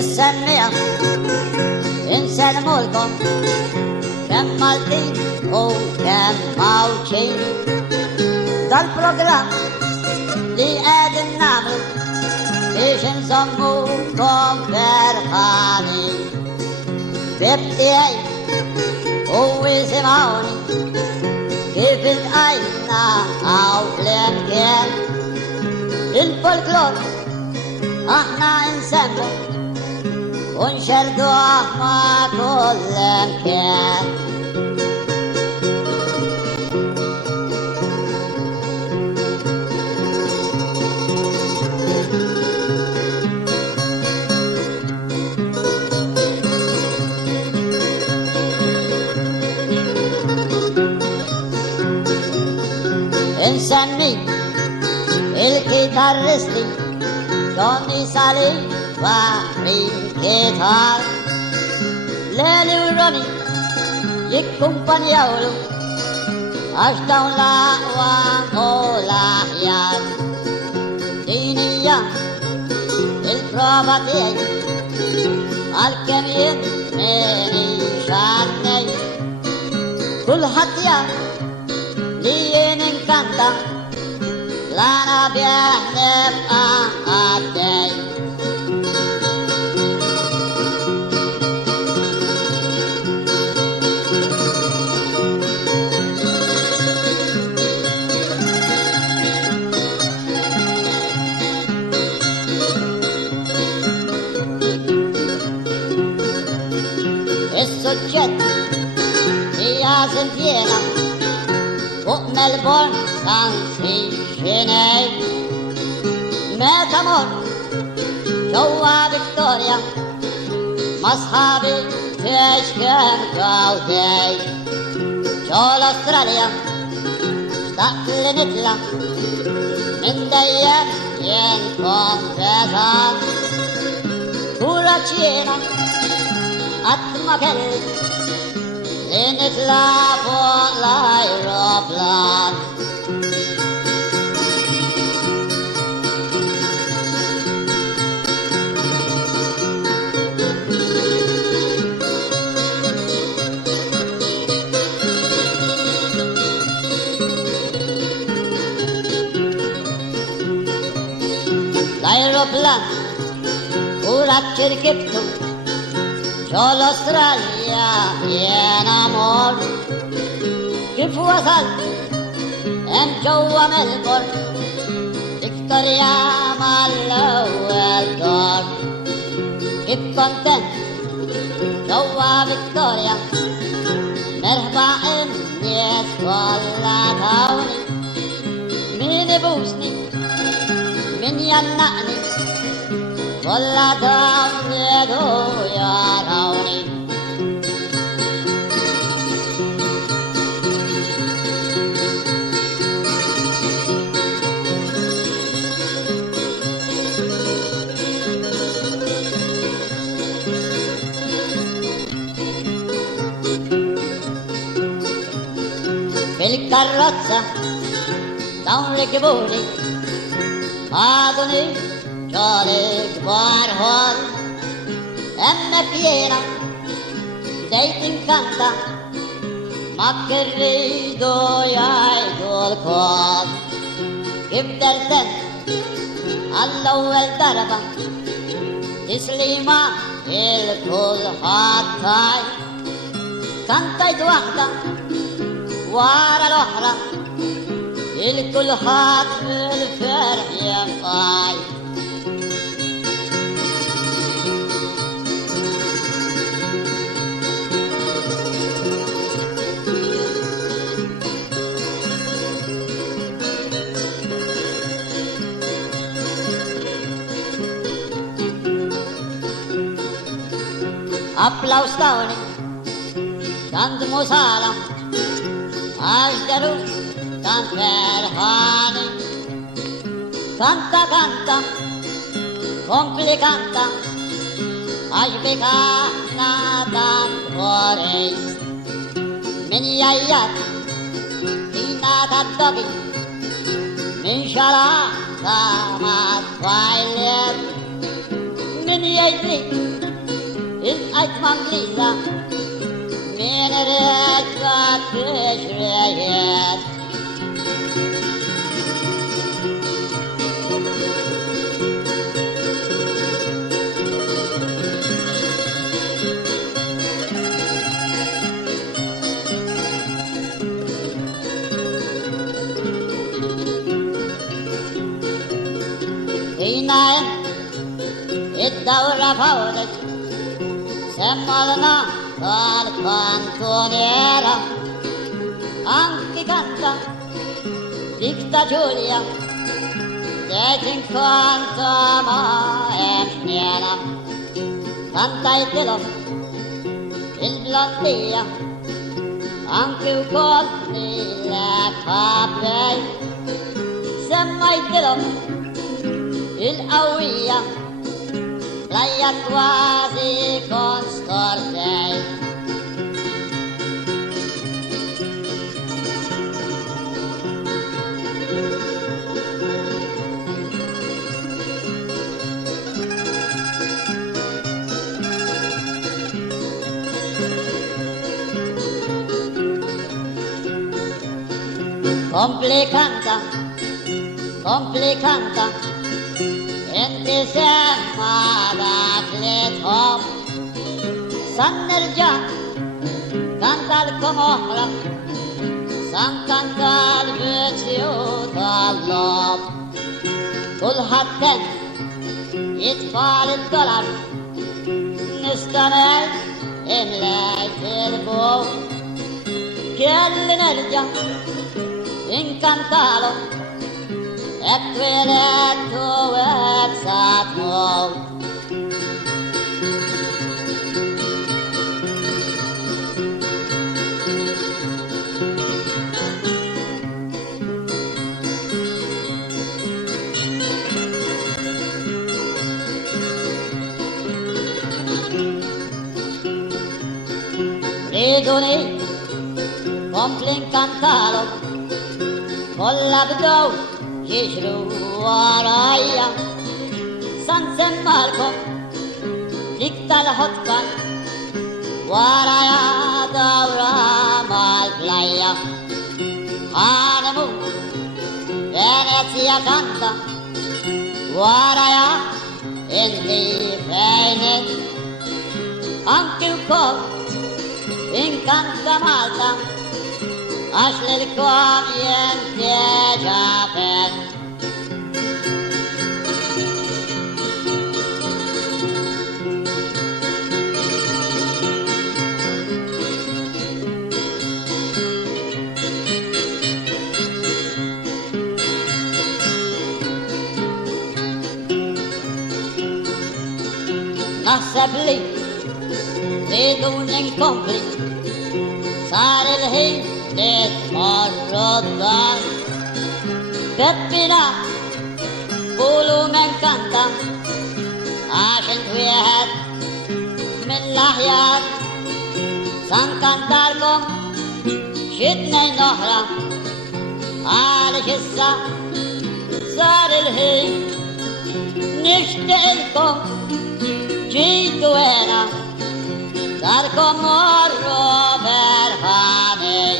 السمية إنسان ملكم كم مالكين وكم موتين ده البروجرام لقاد النعمل إيش نسموكم فرحانين بابتهاج ويسمعوني كيف الأينا أو الأمكان الفولكلور احنا نسمو ونشردوه مع كل مكان نسميه الكيتارستي جوني سالي وحري كيتار ليلي وروني يكومبانياولو أشتاون لا وانقولا يار دينيا البروباتي الكمية مني شاني كل حتيا لين انكانتا لانا بيحلف أعدي السجد هي زنفينا فوق ملبورن كان في جنيف ميتامور جوا فيكتوريا مصحابي تشكن كاودي شول استراليا اشتقت لنطلع من ديان ينكم فيزان كورا تشينا أتمكن لنطلع فوق الأيروبلان الأيروبلان ورات شركته شول أستراليا ينامور كيف وصلت ام جوا ملبورن فيكتوريا مع الأول دور كيف كنتن جوا فيكتوريا مرحبا الناس والله تاوني مين يبوسني مين ينقني والله تاوني دو يا تاوني بالكراسة دون ركبوني خاضوني جالي كبار هول أما فينا زيت انكانتا ما كريدو يعيدو الكون كيف درسن الأول ضربة تسليمة الكل حاطاي كانت واحدة ورا الأخرى الكل حاط الفرح ينقاي Applaus tauni, tant musala, ashdaru, tant verhani, canta canta, complicanta, ashbekana tant voreis, min yayat, ina tattogi, min shala, tamat vailet, min jgħidli il-qajt m'Angliża min irreġġat biex rejiet. Hina id-dawra fawdet semmalna tal-kantoniera anki kanta dik ta' Ġulja dejt inkanta ma' emxniera kantajtilhom il-blondija anki wkoll lilek ħabbej semmajtilhom il-qawwija lajja kważi kon skortej. Komplikanta inti semma dak li tħobb san nerġa' kantalkom oħra san kantal biċċju tal-lob kulħadd hemm jitfal id-dolar nistamel imlejt il-buq kelli nerġa' inkantalhom hekk twilet u hekk sa tmut. Riduni kompli nkantalhom kollha bdew jiġru warajja san semmalkom dik tal-ħotkan warajja dawra mal-plajja ħanemu Venezia kanta warajja inti fejnet anki wkoll inkanta Malta għax lilkom jentieġabet. Naħseb li tridu ninkompli sar il-ħin li tmorru d-dar Peppina qulu m'enkanta għax int wieħed mill-aħjar san kantalkom xi tnejn oħra għaliex issa sar il-ħin nixtieqilkom ġitu hena darkom morru berħanej.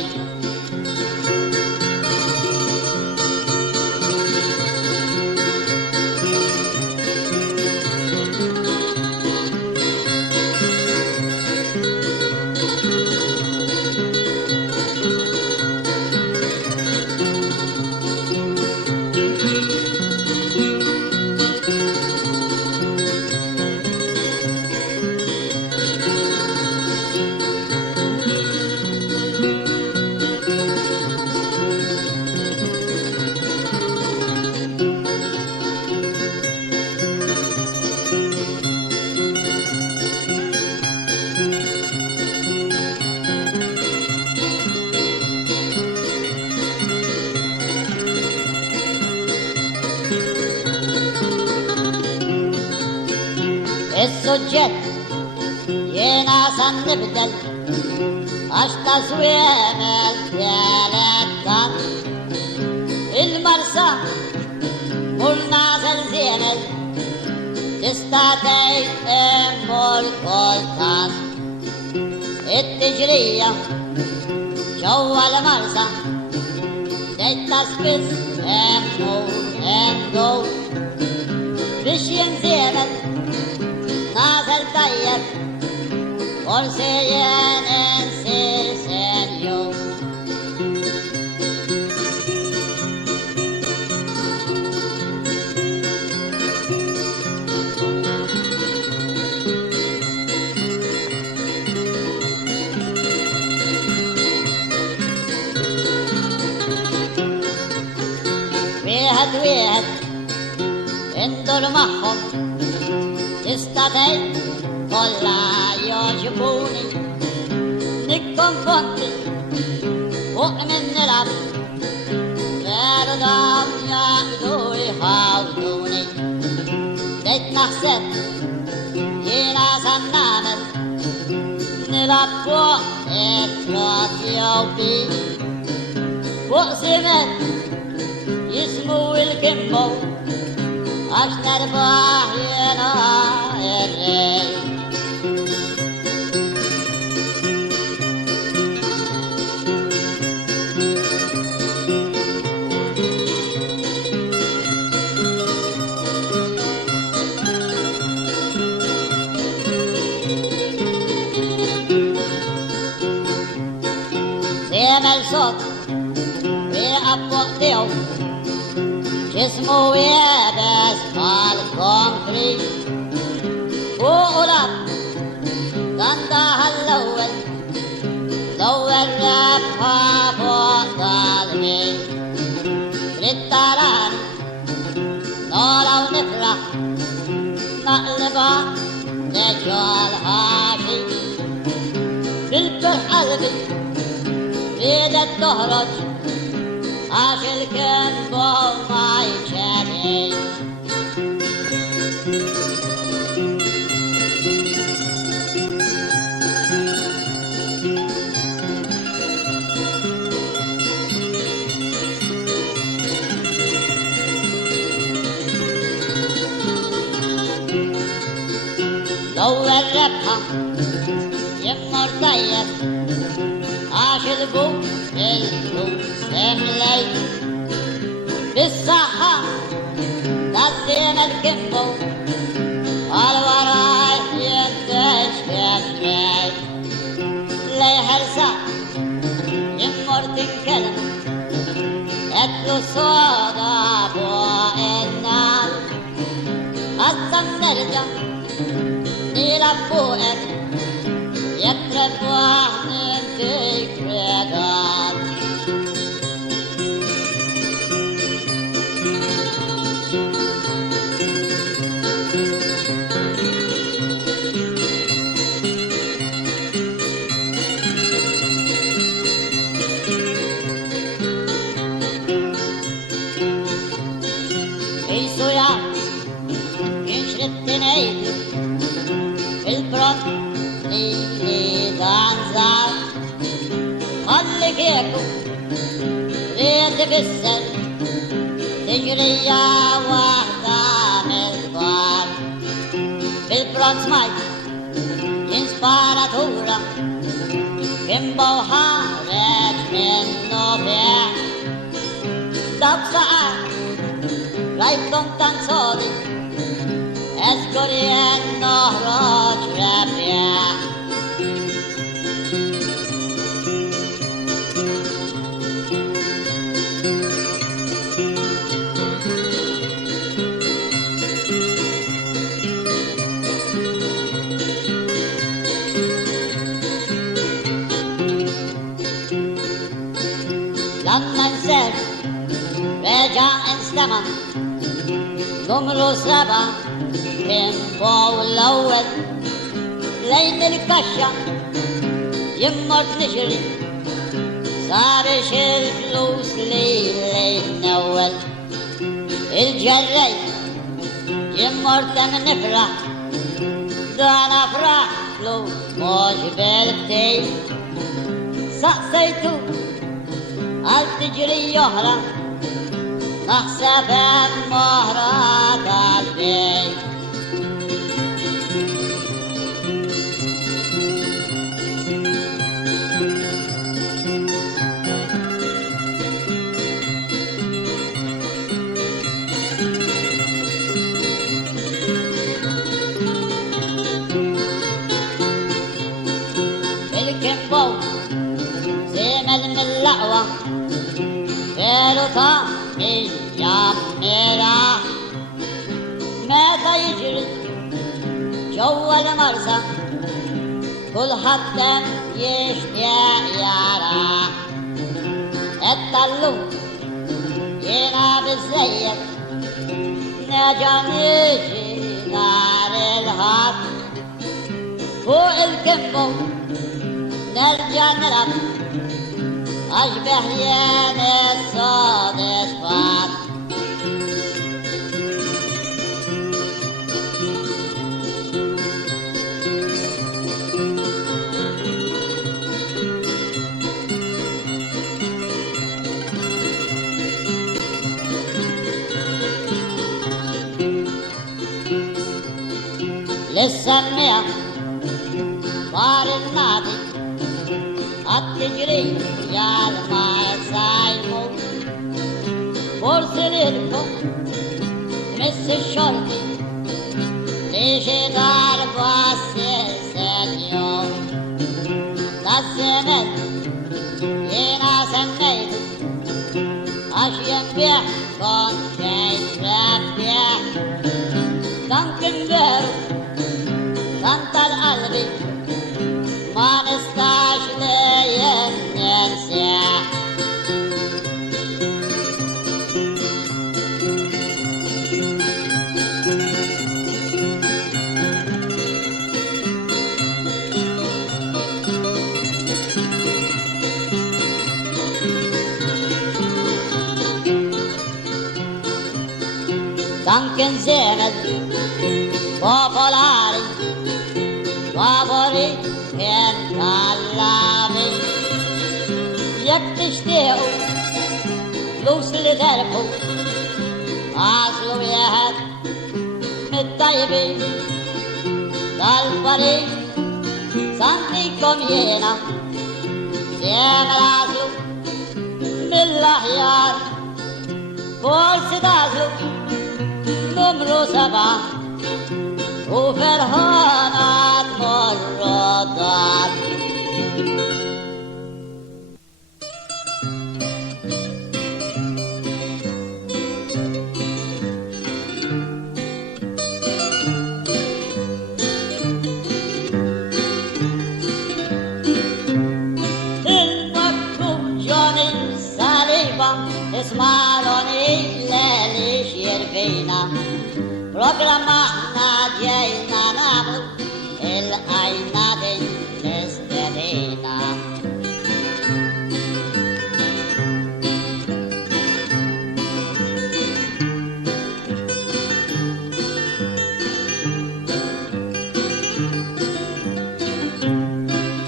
Is-suġġett jiena san nibdel għax ta' żwiemel telettan il-marsa mur nażel żiemel استعديت امور كولتان التجرية جوا المرسى تتسبس امور امدو بش ينزيمت نازل طيب ورسيان انسير سنيو ويهد اندر معهم تستطيع كلا يعجبوني نكون فانتي ومن نلعب فردام يعدو يحاولوني ديت نحسد ينا سنامل نلعب فوق افراد يوبي فوق سمت يسمو الكمبو أشتر باحينا الري سيمل صوت ويأبوك ديو جسمه يابس كالكونكريت وقلب قندها الأول رابها فوق ظالمين للتراني نورا ونفرح نقلبها نجوال هاشي بالكل قلبي بدت تهرج عاشل كان بو ما يشاني لو الربحة يمر طيب عاشل بو الفلوس املي بالصحة نزين الكمبو والوراي ينتج كتمي لي هرسا يمر تنكلم اتلو صودا بو النار أصلا نرجع نلعب فوقك يترك واحد تكردار يسوع يشرب تنيد البرد لي دانزار خلي كيكو ريت بالسر تجري يا واحدة من البار بالبرد سمايك انسباراتورا كمبو حارج منه بيع دقصة رايكم تنصولي اسكري النهر ربيع لما نسير رجع انستمع نمرو 7 كمبو الأول لين الكشة يمر نجري صارش الفلوس لي نول الجري يمر نفرح دانا فرح لو موج بلتي سقسيتو التجري يهرب نحسب مهرات قلبي أول مرسى كل حد يشتاق يرى الطلو جينا بالزيت نرجع نجي نار الهار فوق الكمبو نرجع نلعب أشبه يا الصاد صفات للسمية طار النادي التجري يا الماء سايمو فرسل لكم مس الشرطي ليش ضرب السلسليو تسمت ينا سميت أشياء بيح كون شيء ربيح دنكن بيرو سنت القلبي ما نستاش لين ننسى دنكن زينت popolari favori en kallami jak tishtiqu lus li terqu aslu jahat mit-tajbin tal-fariq santikom jena jemel aslu mill-aħjar forsi taslu numru 7 وفرحانة مرضات المكتوب جوني سليبة اسمعوني للي يشير فينا programmana جاينا نعمل الأيناد نستدينا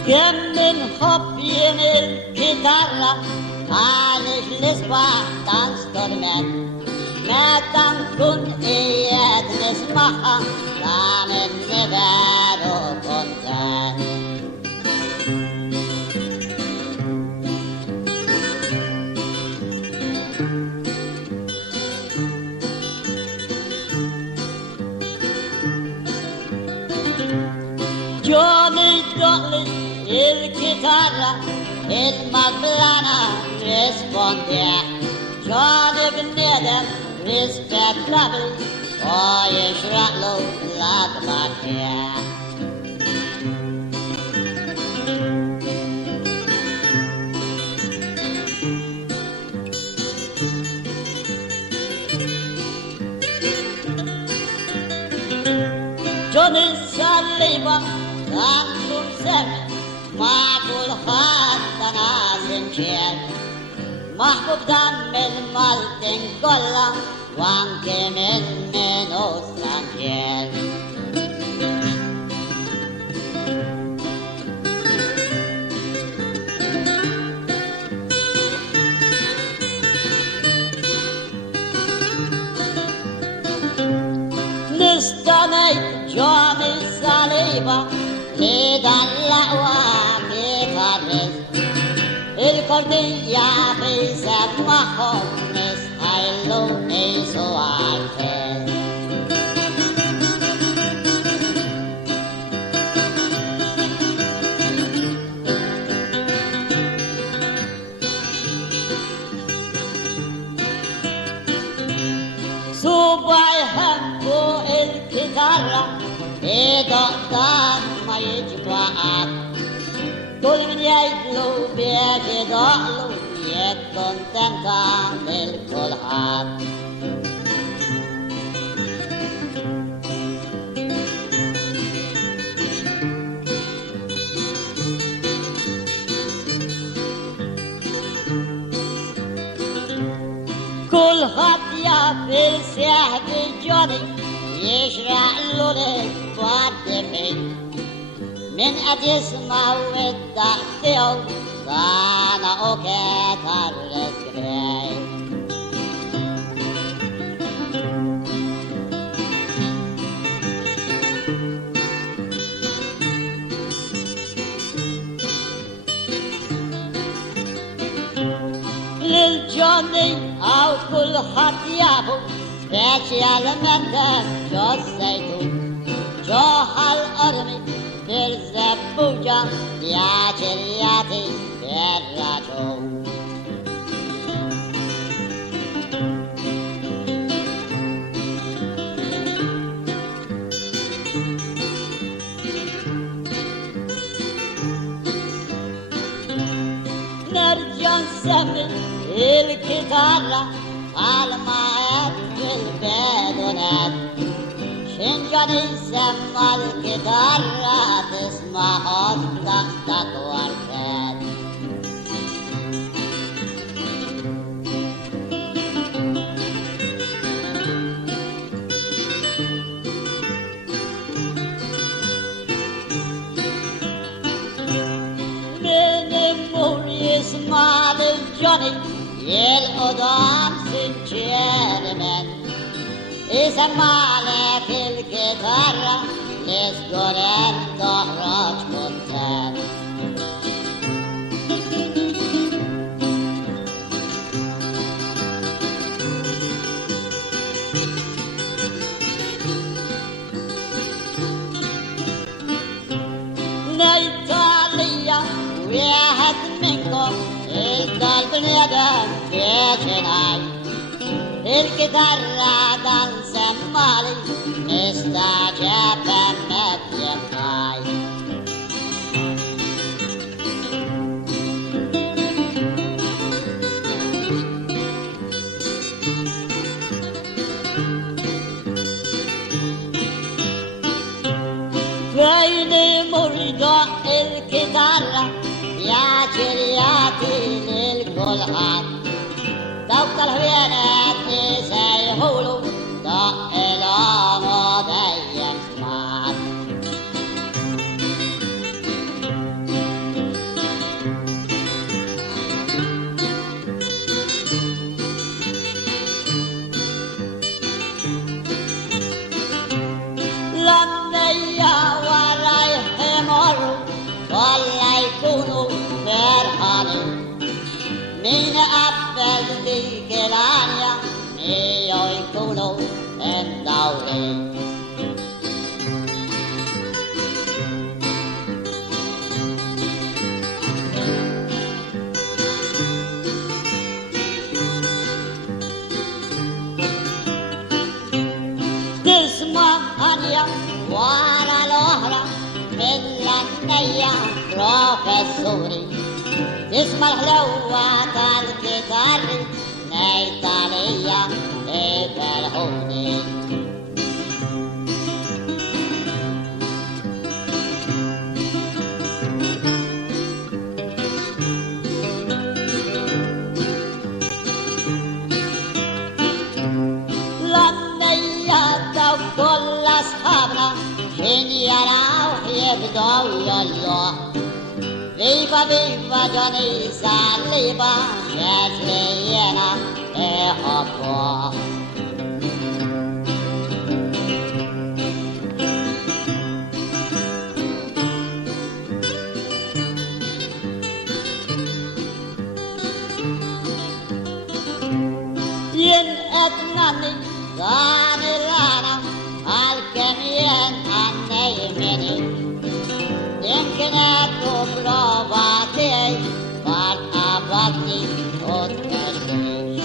كم من حب يمل الجيتارة عالج الإصباح تنسترمت ما تنكن إياد نسمعها عن النبال وكنتان جوني الدقل الجيتارة المقلانة ريسبونديا جوني بالندم respect level or يشرق له الأكبر فيها جون السليبة تنكر سمع مع كل خط ناس مشير محبوب دم الملتن كله وانكي منه سانجيل نستنيت جوني الصليبة يدلع ويكرس الكردية بيسات معهم نسحيلو نيسو عالفيل صبعي هم فوق الكتارة إدقدان ما يجوعك كل من يجلو بيجي ضعلو يكون تنتان للكل حق كل خطية في السحب الجوني يشرع له للفاتحين من أجسمه والتحتيه كان أوكيت الرزقين للجوني أو كل خطيابه سبيشال مندم جو الزيتون جو هالأرمي بالزبوجة يا جرياتي بالراجو نرجع نسمي الكتارة الماء بالبدونات شنجان يسمى الكتارة تسمع الطقطق والكات من النور يسمع الجوني الأذان سنجير من يسمع لك الكتارة لسجرات تخرج كنتان نيتاليا واحد منكم القلب اليدان في جناي الكتارة دانسة مالي مستعجبة متيماي ويني مريدة الكتارة يا جرياتي للكل حق توكل هوينات سيهولو إلى مضيم سمعت لما ورايح مروا ولا يكونوا فرحانين من أبد لي كلانيا ميو يكونوا الدوري تسمع هنيا ورا الأهرة مثل النية بروفيسوري تسمع الحلوة الجيتار نيتالية بالهوني للنية وكل أصحابنا حين يراو يبدوا يلا Viva, viva, Johnny Saliba, Chetleyena, Ehopwa. Yen etnani, Ganilana, Alkemian, and Naimini. يمكن أكون رباطي بعد أبطي وتكشف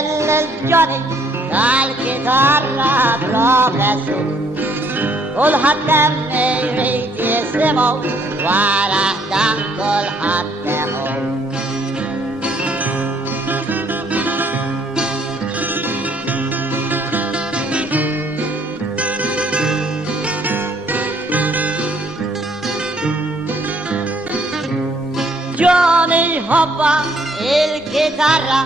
Little Johnny tal-chitarra progressu kulħadd hemm irid jisimgħu wara dan kulħadd teħu. Johnny hoppa il-chitarra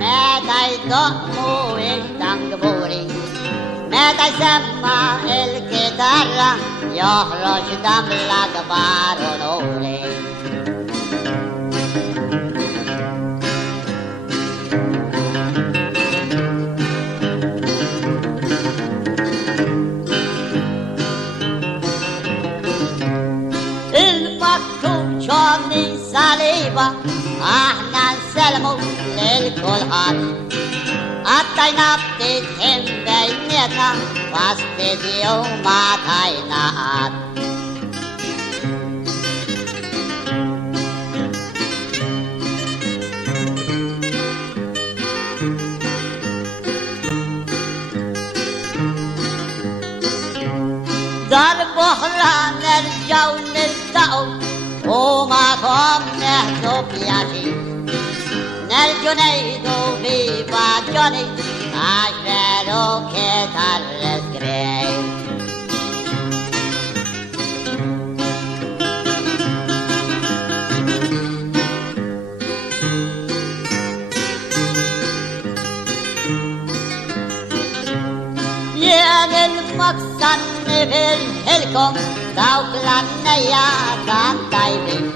meta jdoqmu il-tamburi, meta jsemma il-chitarra joħroġ damla kbar onuri. Il-maktub Johnny Saliba aħna nselmu lil-kulħadd, għattajna b'titħim bejnietna fastidju ma tajna qatt. Darbohra nerġaw niltaqgħu u magħhom neħdu pjaċir, nerġu ngħidu viva Johnny għax veru chitarrist grej. Jien il-maksan nifirħilkom dawk l-annejja tan tajbin,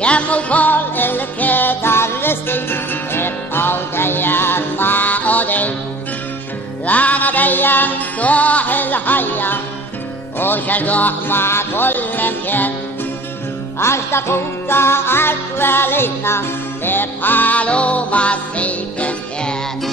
kemm ukoll il-chitarristi ibqgħu dejjem maqodin. L-għana dejjem tuħ il-ħajja u xerduħ ma' kull imkien, għax dakuta għal-twelidna li bħalu ma' sib imkien.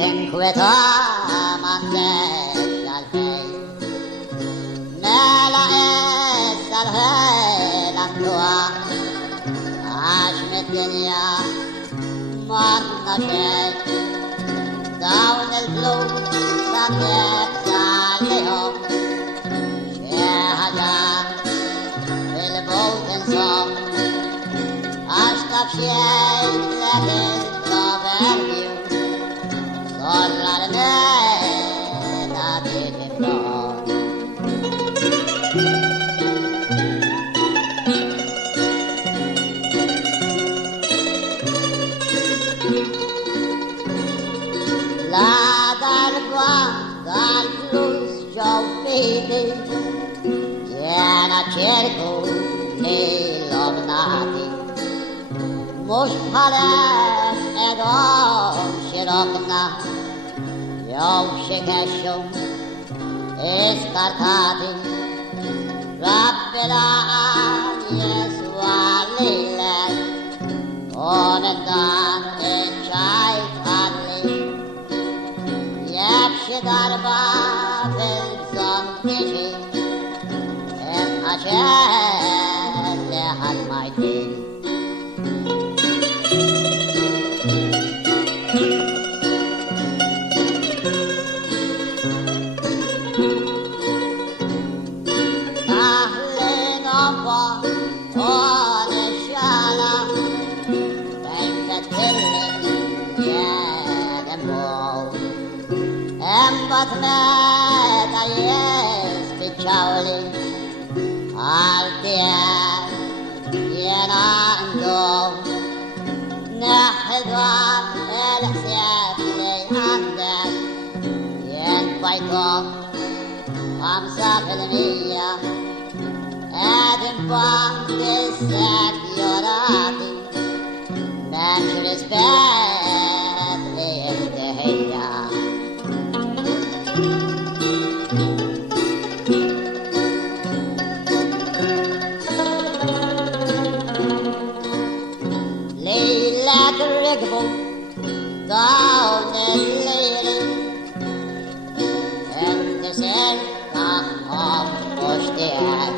Inquieta mandeja al rey, me la الدنيا مالنا شي داون الفلوس صدقت عليهم شهداء بالموت انصام اشطف شيء لكن طابع صار علينا بالإفراد لا ضربة ضل فلوس جوفيتي أنا تشاركو للأبناتي مش حرام ادام شراكنا يوم شكشم اسكرتاتي رب العالم يسوع ليلك ونندان اتشايت خلي يبشي ضربة في الزنتشي عشان لحد ما يدين But med a yes bichauli altia yena ando nahedwa el siat le anda yen paito am safelmia adim bang desat yorati man respect le deheya down the lady and the circle of Oshtiak.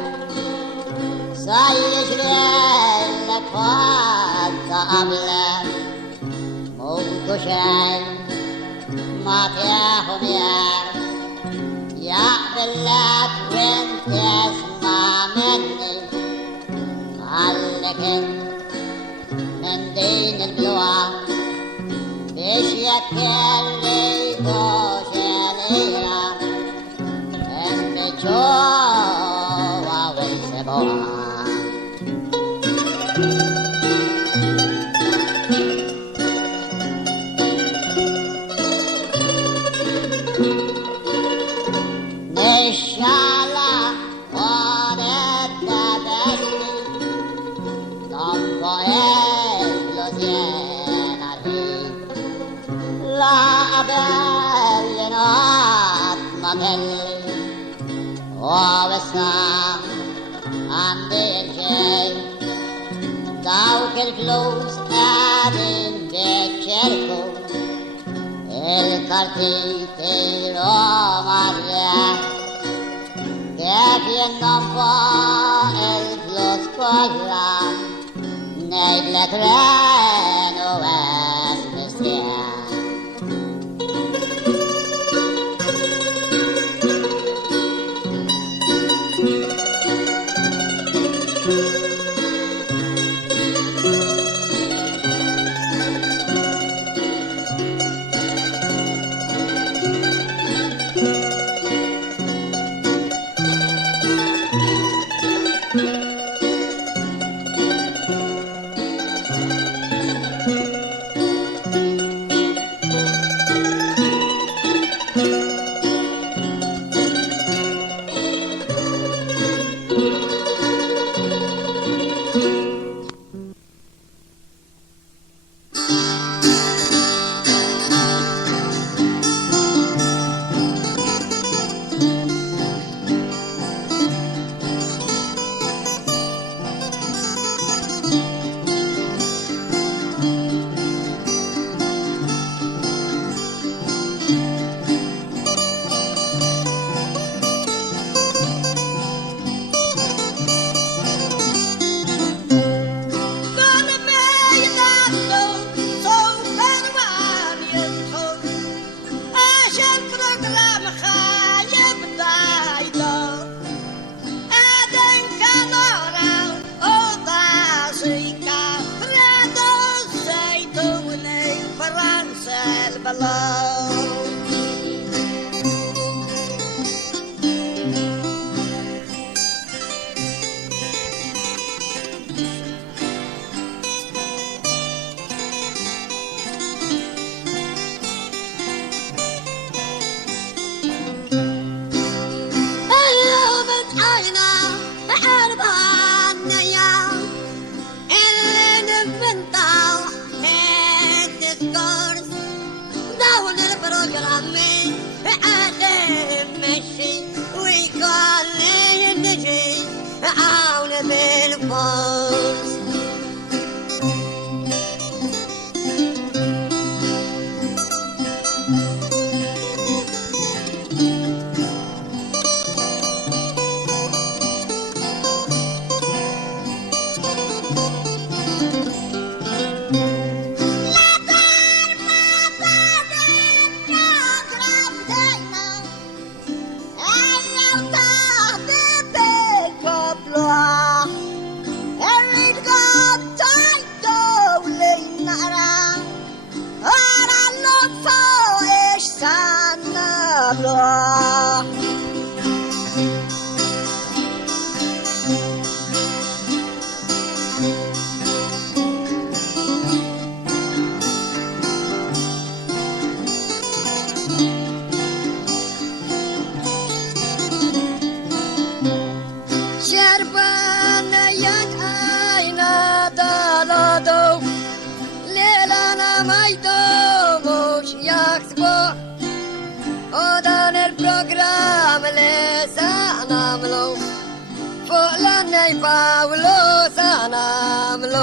Sayishriel la quadra abla Mokushan Matiahumia Ya'belat Princess Mameni Allekin Mendin al-Blua يكلي دوش ليرا اسمجوا ويسبوا نشالا قادت تبسني نمبوئل لزيناري لا أبلنات مقلي وبسنا عندي الشي داوك الفلوس قاعدين بيتشاركوا الكارتيتي روماريا كيف ينفع الفلوس كلها نيدلك رانو وانستيا blå. Pablo Sanamlo.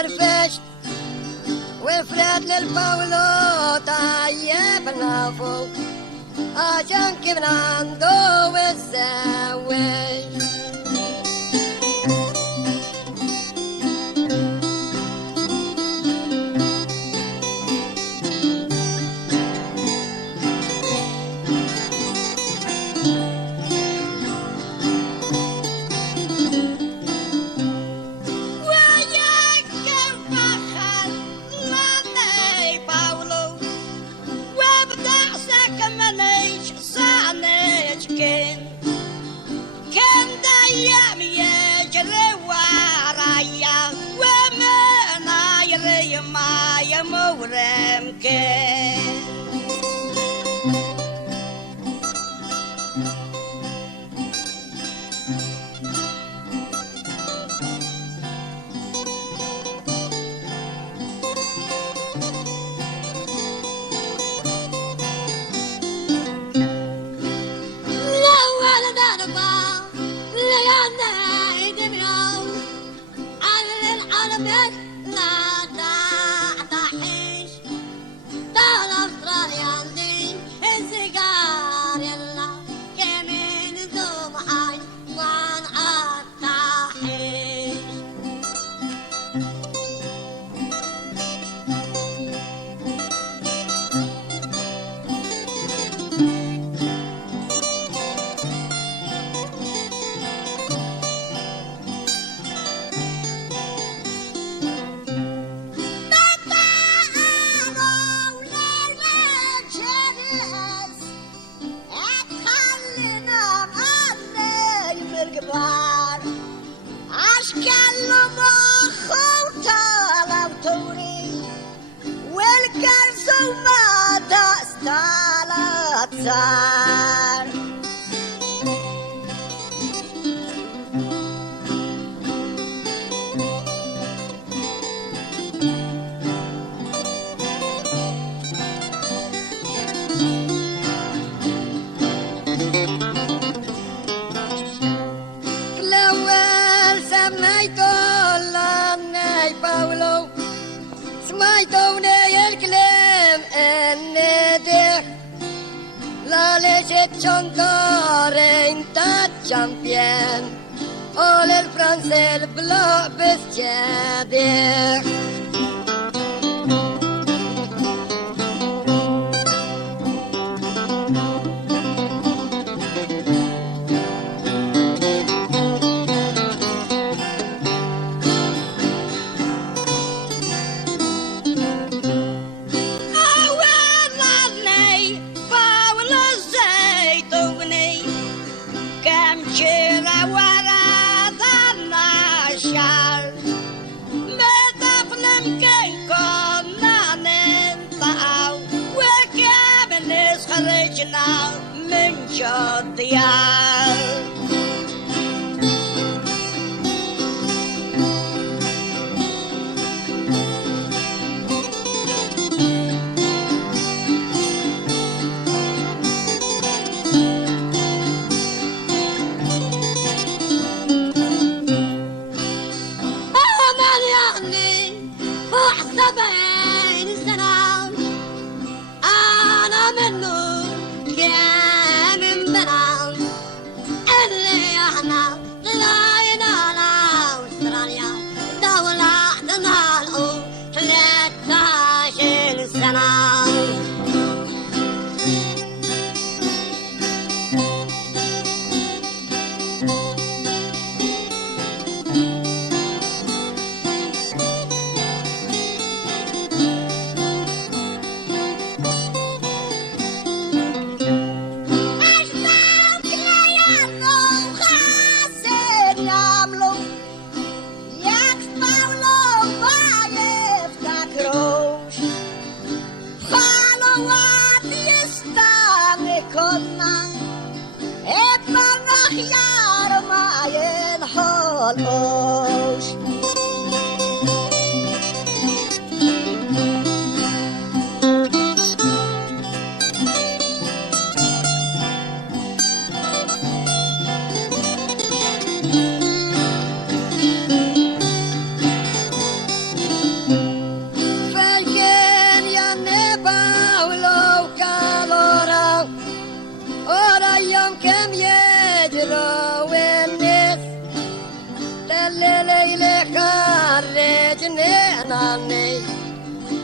الفرفش والفرات للبولو طيبنا فوق عشان كبر عنده والزواج Chantare in champion all il francese il blå beskjeder lele carregne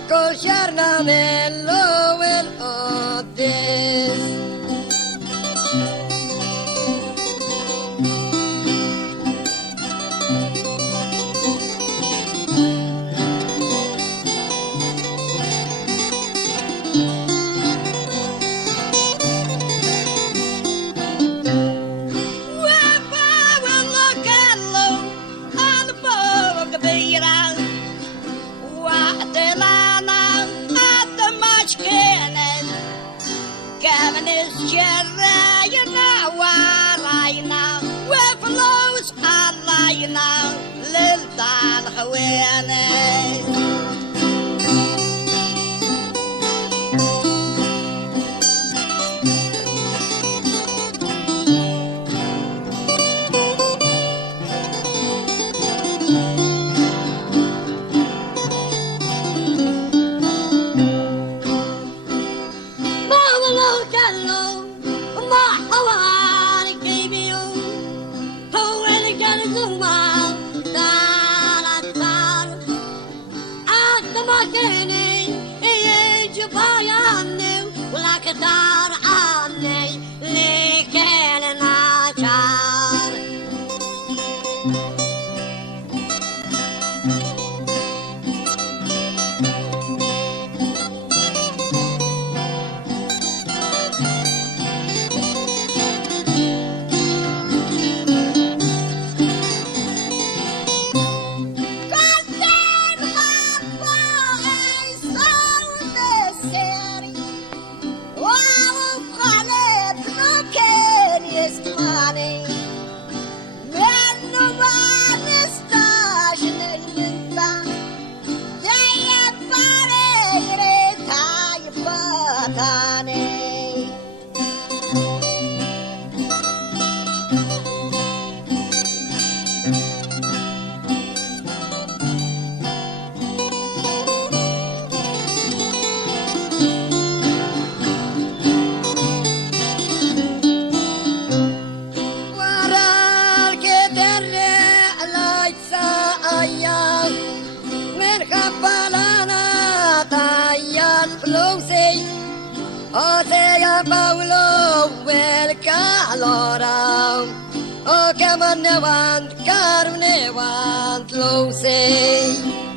col ciarnamelo el odes. Gavin is Jerryna, Warayna, Weflows, Alayna, Lildan, Hawene. O sea Paulo el calora o que man ne want carne want lo sei